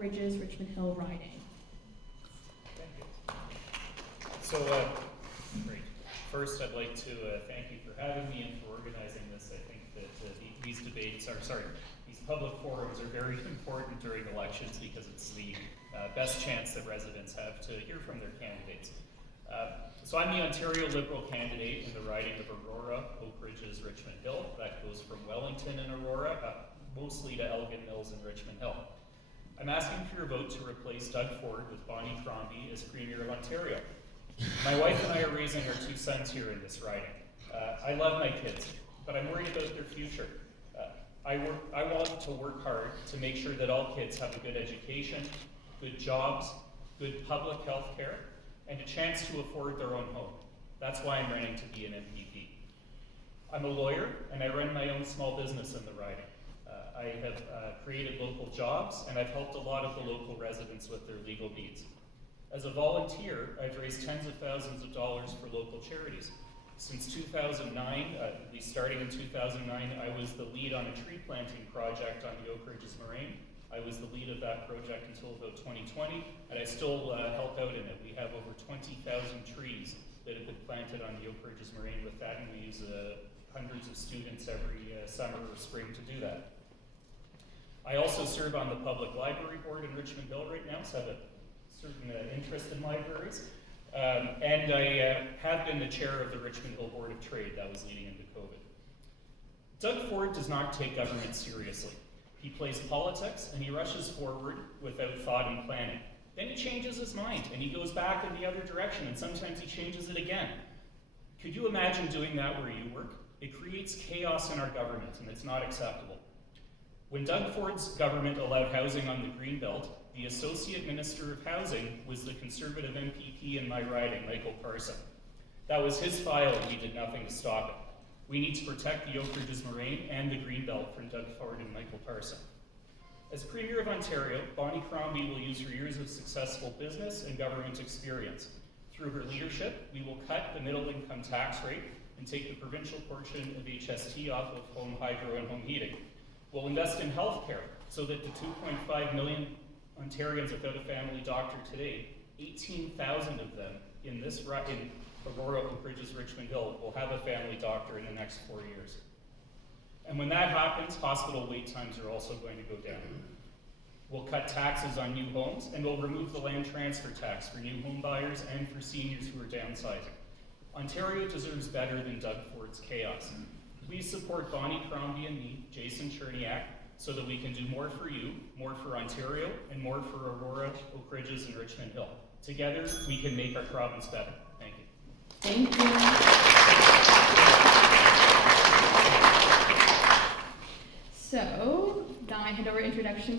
Ridges, Richmond Hill riding. Thank you. So, great. First, I'd like to thank you for having me and for organizing this. I think that these public forums are very important during elections because it's the best chance that residents have to hear from their candidates. So I'm the Ontario Liberal candidate in the riding of Aurora, Oak Ridges, Richmond Hill. That goes from Wellington and Aurora mostly to Elgin Mills and Richmond Hill. I'm asking for your vote to replace Doug Ford with Bonnie Crombie as Premier of Ontario. My wife and I are raising our two sons here in this riding. I love my kids, but I'm worried about their future. I want to work hard to make sure that all kids have a good education, good jobs, good public health care, and a chance to afford their own home. That's why I'm running to be an MPP. I'm a lawyer, and I run my own small business in the riding. I have created local jobs, and I've helped a lot of the local residents with their legal needs. As a volunteer, I've raised tens of thousands of dollars for local charities. Since 2009, at least starting in 2009, I was the lead on a tree planting project on the Oak Ridges Moraine. I was the lead of that project until about 2020, and I still help out in it. We have over 20,000 trees that have been planted on the Oak Ridges Moraine with that, and we use hundreds of students every summer or spring to do that. I also serve on the Public Library Board in Richmond Hill right now, so I have a certain interest in libraries. And I have been the chair of the Richmond Hill Board of Trade that was leading into COVID. Doug Ford does not take government seriously. He plays politics and he rushes forward without thought and planning. Then he changes his mind and he goes back in the other direction, and sometimes he changes it again. Could you imagine doing that where you work? It creates chaos in our government, and it's not acceptable. When Doug Ford's government allowed housing on the Greenbelt, the Associate Minister of Housing was the Conservative MPP in my riding, Michael Parsa. That was his file, and he did nothing to stop it. We need to protect the Oak Ridges Moraine and the Greenbelt from Doug Ford and Michael Parsa. As Premier of Ontario, Bonnie Crombie will use her years of successful business and government experience. Through her leadership, we will cut the middle income tax rate and take the provincial portion of HST off of home hydro and home heating. We'll invest in healthcare so that the 2.5 million Ontarians without a family doctor today, 18,000 of them in Aurora, Oak Ridges, Richmond Hill will have a family doctor in the next 4 years. And when that happens, hospital wait times are also going to go down. We'll cut taxes on new homes, and we'll remove the land transfer tax for new home buyers and for seniors who are downsizing. Ontario deserves better than Doug Ford's chaos. Please support Bonnie Crombie and me, Jason Cherniak, so that we can do more for you, more for Ontario, and more for Aurora, Oak Ridges, and Richmond Hill. Together, we can make our province better. Thank you. Thank you. So, now I hand over introductions